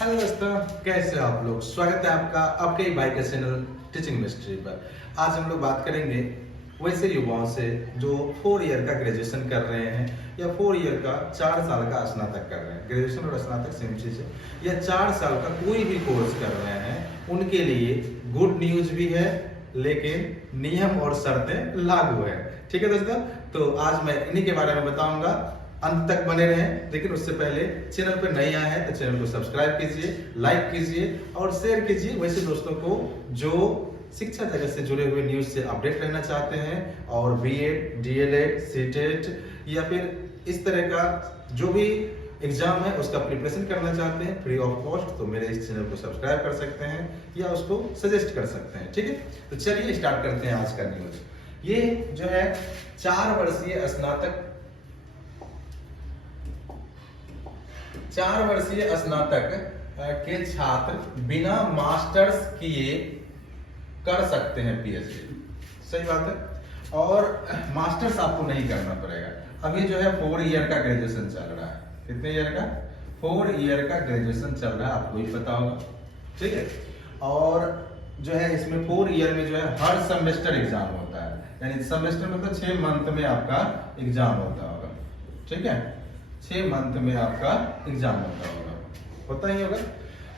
Hello दोस्तों, कैसे हो आप लोग। स्वागत है आपका आपके ही भाई के चैनल टीचिंग मिस्ट्री पर। आज हम लोग बात करेंगे वैसे युवाओं से जो 4 ईयर का ग्रेजुएशन कर रहे हैं या 4 ईयर का 4 साल का स्नातक कर रहे हैं। ग्रेजुएशन और स्नातक सेम चीज है। या 4 साल का कोई भी कोर्स कर रहे हैं, उनके लिए गुड न्यूज भी है, लेकिन नियम और शर्तें लागू है। ठीक है दोस्तों, तो आज मैं इन्हीं के बारे में बताऊंगा। अंत तक बने रहें। लेकिन उससे पहले चैनल पर नए आए हैं तो चैनल को सब्सक्राइब कीजिए, लाइक कीजिए और शेयर कीजिए वैसे दोस्तों को जो शिक्षा जगत से जुड़े हुए न्यूज से अपडेट रहना चाहते हैं और बीएड, डीएलएड, सीटेट या फिर इस तरह का जो भी एग्जाम है उसका प्रिपरेशन करना चाहते हैं फ्री ऑफ कॉस्ट, तो मेरे इस चैनल को सब्सक्राइब कर सकते हैं या उसको सजेस्ट कर सकते हैं। ठीक है, तो चलिए स्टार्ट करते हैं आज का न्यूज। ये जो है 4 वर्षीय स्नातक के छात्र बिना मास्टर्स किए कर सकते हैं पीएचडी। सही बात है। और मास्टर्स आपको नहीं करना पड़ेगा। अभी जो है 4 ईयर का ग्रेजुएशन चल रहा है। कितने ईयर का? 4 ईयर का ग्रेजुएशन चल रहा है, आपको ही पता होगा। ठीक है, और जो है इसमें 4 ईयर में जो है हर सेमेस्टर एग्जाम होता है, यानी सेमेस्टर मतलब 6 मंथ में आपका एग्जाम होता होगा। ठीक है, 6 मंथ में आपका एग्जाम होता ही होगा।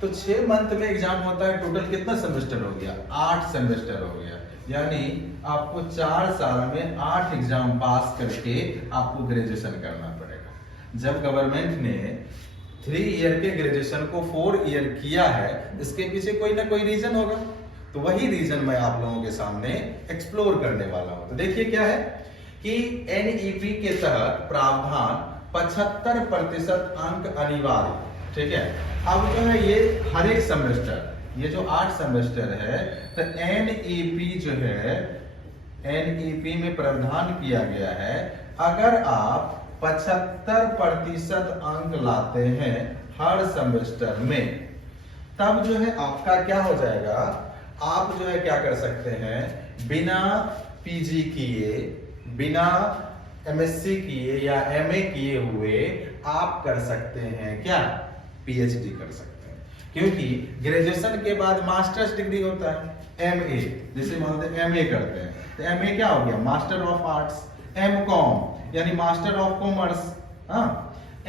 तो 6 मंथ में एग्जाम होता है। टोटल कितना सेमेस्टर हो गया? 8 सेमेस्टर हो गया। यानी आपको 4 साल में 8 एग्जाम पास करके आपको ग्रेजुएशन करना पड़ेगा। जब गवर्नमेंट ने 3 ईयर के ग्रेजुएशन को 4 ईयर किया है, इसके पीछे कोई ना कोई रीजन होगा। तो वही रीजन मैं आप लोगों के सामने एक्सप्लोर करने वाला हूं। तो देखिए क्या है कि एनईपी के तहत प्रावधान 75% अंक अनिवार्य। ठीक है, अब जो है ये हर एक सेमेस्टर, ये जो 8 सेमेस्टर है, तो एनईपी जो है, एनईपी में प्रावधान किया गया है अगर आप 75% अंक लाते हैं हर सेमेस्टर में, तब जो है आपका क्या हो जाएगा, आप जो है क्या कर सकते हैं, बिना पीजी किए, बिना एमएससी किए या एमए किए हुए आप कर सकते हैं क्या, पीएचडी कर सकते हैं। क्योंकि ग्रेजुएशन के बाद मास्टर्स डिग्री होता है एमए, जैसे मानते हैं एमए करते हैं, तो एमए क्या हो गया, मास्टर ऑफ आर्ट्स। एमकॉम यानी मास्टर ऑफ कॉमर्स। हाँ,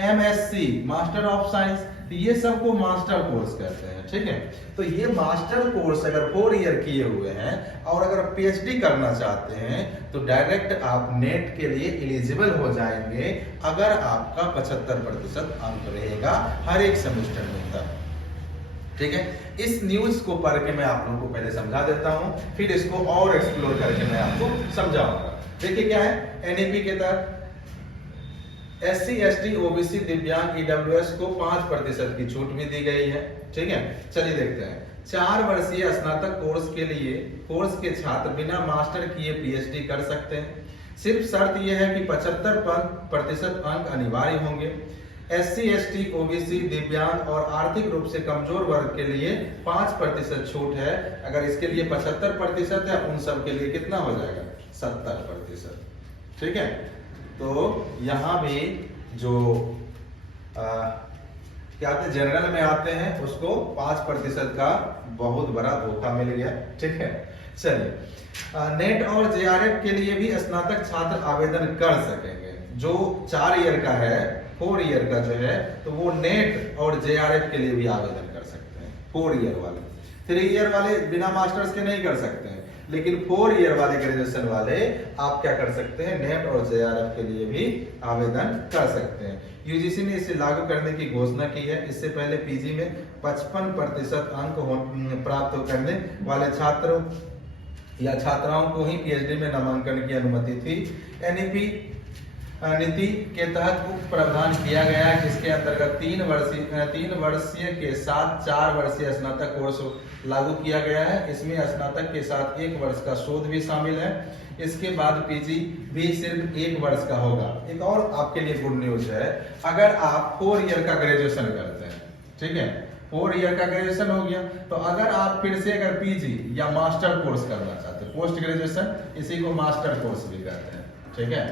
एमएससी मास्टर ऑफ साइंस, ये सबको मास्टर कोर्स कहते हैं। ठीक है, तो ये मास्टर कोर्स अगर 4 ईयर किए हुए हैं और अगर पीएचडी करना चाहते हैं तो डायरेक्ट आप नेट के लिए एलिजिबल हो जाएंगे अगर आपका 75% अंक रहेगा हर एक सेमेस्टर में तब। ठीक है, इस न्यूज को पढ़ के मैं आप लोगों को पहले समझा देता हूं, फिर इसको और एक्सप्लोर करके मैं आपको समझाऊंगा। देखिए क्या है, एनईपी के तहत एससी, एसटी, ओबीसी, दिव्यांग, ईडब्ल्यूएस को 5% की छूट भी दी गई है। ठीक है, चलिए देखते हैं। 4 वर्षीय स्नातक कोर्स के छात्र बिना मास्टर किए पीएचडी कर सकते हैं। सिर्फ शर्त यह है कि 75% अंक अनिवार्य होंगे। एससी, एसटी, ओबीसी, दिव्यांग और आर्थिक रूप से कमजोर वर्ग के लिए 5% छूट है। अगर इसके लिए 75% है, उन सब के लिए कितना हो जाएगा, 70%। ठीक है, तो यहां भी जो क्या आते हैं, जनरल में आते हैं, उसको 5% का बहुत बड़ा धोखा मिल गया। ठीक है, चलिए नेट और जेआरएफ के लिए भी स्नातक छात्र आवेदन कर सकेंगे। जो 4 ईयर का है, 4 ईयर का जो है, तो वो नेट और जेआरएफ के लिए भी आवेदन कर सकते हैं। 4 ईयर वाले, 3 ईयर वाले बिना मास्टर्स के नहीं कर सकते हैं, लेकिन 4 ईयर वाले ग्रेजुएशन वाले आप क्या कर सकते हैं, नेट और जेआरएफ के लिए भी आवेदन कर सकते हैं। यूजीसी ने इसे लागू करने की घोषणा की है। इससे पहले पीजी में 55% अंक प्राप्त करने वाले छात्रों या छात्राओं को ही पीएचडी में नामांकन की अनुमति थी। एनईपी नीति के तहत उक्त प्रावधान किया गया है, जिसके अंतर्गत 3 वर्षीय के साथ 4 वर्षीय स्नातक कोर्स लागू किया गया है। इसमें स्नातक के साथ 1 वर्ष का शोध भी शामिल है। इसके बाद पीजी भी सिर्फ 1 वर्ष का होगा। एक और आपके लिए गुड न्यूज है, अगर आप 4 ईयर का ग्रेजुएशन करते हैं, ठीक है, 4 ईयर का ग्रेजुएशन हो गया, तो अगर आप फिर से अगर पीजी या मास्टर कोर्स करना चाहते हैं, पोस्ट ग्रेजुएशन, इसी को मास्टर कोर्स भी कहते हैं। ठीक है,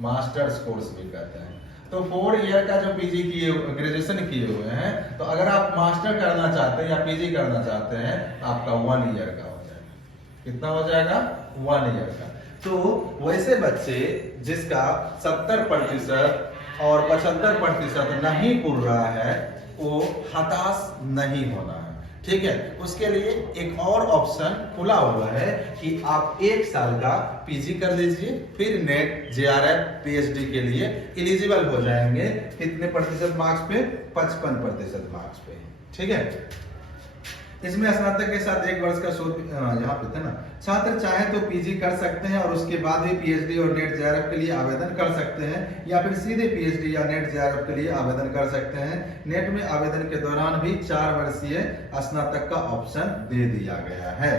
मास्टर्स कोर्स भी कहते हैं। तो 4 ईयर का जो पीजी किए ग्रेजुएशन किए हुए हैं, तो अगर आप मास्टर करना चाहते हैं या पीजी करना चाहते हैं, आपका 1 ईयर का हो जाएगा। कितना हो जाएगा? 1 ईयर का। तो वैसे बच्चे जिसका 70% और 75% नहीं पूर रहा है, वो हताश नहीं होना है। ठीक है, उसके लिए एक और ऑप्शन खुला हुआ है कि आप 1 साल का पीजी कर लीजिए, फिर नेट जेआरएफ पीएचडी के लिए एलिजिबल हो जाएंगे। कितने प्रतिशत मार्क्स पे? 55% मार्क्स पे। ठीक है, इसमें स्नातक के साथ 1 वर्ष का शोध यहाँ पे था ना, छात्र चाहे तो पीजी कर सकते हैं और उसके बाद भी पीएचडी और नेट जेआरएफ के लिए आवेदन कर सकते हैं, या फिर सीधे पीएचडी या नेट जेआरएफ के लिए आवेदन कर सकते हैं। नेट में आवेदन के दौरान भी 4 वर्षीय स्नातक का ऑप्शन दे दिया गया है।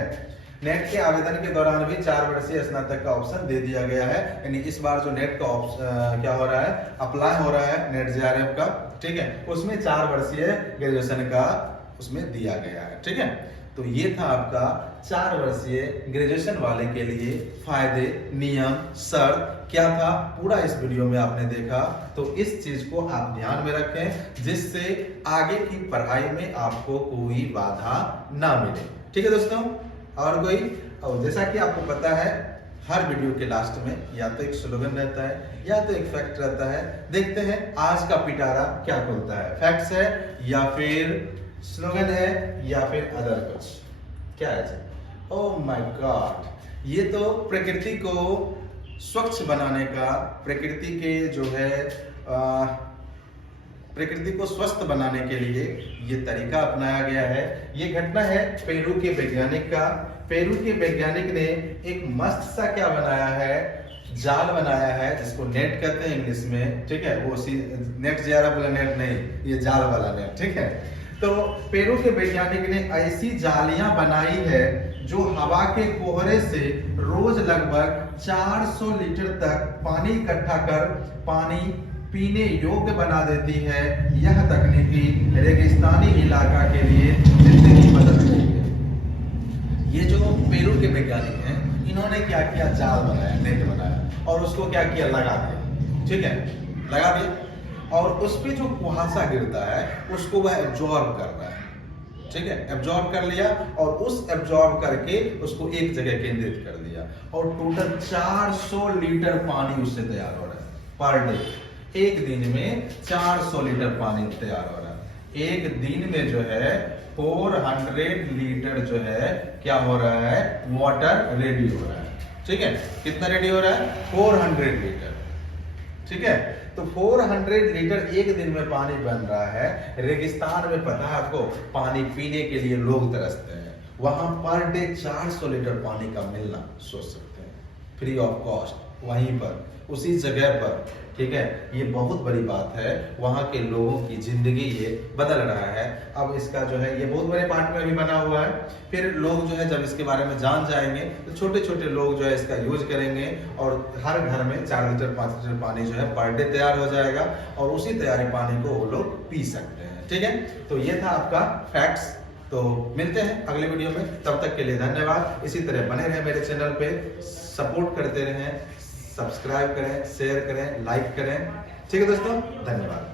नेट के आवेदन के दौरान भी 4 वर्षीय स्नातक का ऑप्शन दे दिया गया है। यानी इस बार जो नेट का क्या हो रहा है, अप्लाई हो रहा है नेट जेआरएफ का, ठीक है, उसमें 4 वर्षीय ग्रेजुएशन का उसमें दिया गया है। ठीक है, तो ये था आपका 4 वर्षीय ग्रेजुएशन वाले के लिए फायदे, नियम, शर्त क्या था, पूरा इस वीडियो में आपने देखा। तो इस चीज को आप ध्यान में रखें, जिससे आगे की पढ़ाई में आपको कोई बाधा ना मिले। ठीक है दोस्तों, और कोई, और जैसा कि आपको पता है, हर वीडियो के लास्ट में या तो एक स्लोगन रहता है या तो एक फैक्ट रहता है। देखते हैं आज का पिटारा क्या खुलता है, फैक्ट्स है या फिर स्लोगन है या फिर अदर कुछ। क्या है? ओह माय गॉड, ये तो प्रकृति को स्वच्छ बनाने का, प्रकृति के जो है प्रकृति को स्वस्थ बनाने के लिए ये तरीका अपनाया गया है। ये घटना है पेरू के वैज्ञानिक का। पेरू के वैज्ञानिक ने एक मस्त सा क्या बनाया है, जाल बनाया है, जिसको नेट कहते हैं इंग्लिश में। ठीक है, वो नेट जेआरएफ वाला नेट नहीं, ये जाल वाला नेट। ठीक है, तो पेरू के वैज्ञानिक ने ऐसी जालियां बनाई है जो हवा के कोहरे से रोज लगभग 400 लीटर तक पानी इकट्ठा कर पानी पीने योग्य बना देती है। यह तकनीकी रेगिस्तानी इलाका के लिए जिंदगी बदल गई है। ये जो पेरू के वैज्ञानिक हैं, इन्होंने क्या किया, जाल बनाया, नेट बनाया, और उसको क्या किया, लगा दिया। ठीक है, लगा दिया, और उस पे जो कुहासा गिरता है उसको वह एब्जॉर्ब कर रहा है। ठीक है, एब्जॉर्ब कर लिया, और उस एब्जॉर्ब करके उसको एक जगह केंद्रित कर दिया, और टोटल 400 लीटर पानी उससे तैयार हो रहा है पर डे। एक दिन में 400 लीटर पानी तैयार हो रहा है। एक दिन में जो है 400 लीटर जो है क्या हो रहा है, वाटर रेडी हो रहा है। ठीक है, कितना रेडी हो रहा है, 400 लीटर। ठीक है, तो 400 लीटर एक दिन में पानी बन रहा है। रेगिस्तान में पता है आपको, पानी पीने के लिए लोग तरसते हैं, वहां पर डे 400 लीटर पानी का मिलना सोच सकते हैं, फ्री ऑफ कॉस्ट, वहीं पर उसी जगह पर। ठीक है, ये बहुत बड़ी बात है, वहां के लोगों की जिंदगी ये बदल रहा है। अब इसका जो है ये बहुत बड़े पार्ट में भी बना हुआ है। फिर लोग जो है जब इसके बारे में जान जाएंगे तो छोटे छोटे लोग जो है इसका यूज करेंगे, और हर घर में 4 लीटर 5 लीटर पानी जो है पर डे तैयार हो जाएगा, और उसी तैयार पानी को वो लोग पी सकते हैं। ठीक है, तो ये था आपका फैक्ट्स। तो मिलते हैं अगले वीडियो में, तब तक के लिए धन्यवाद। इसी तरह बने रहें मेरे चैनल पे, सपोर्ट करते रहें, सब्सक्राइब करें, शेयर करें, लाइक करें। ठीक है दोस्तों, धन्यवाद।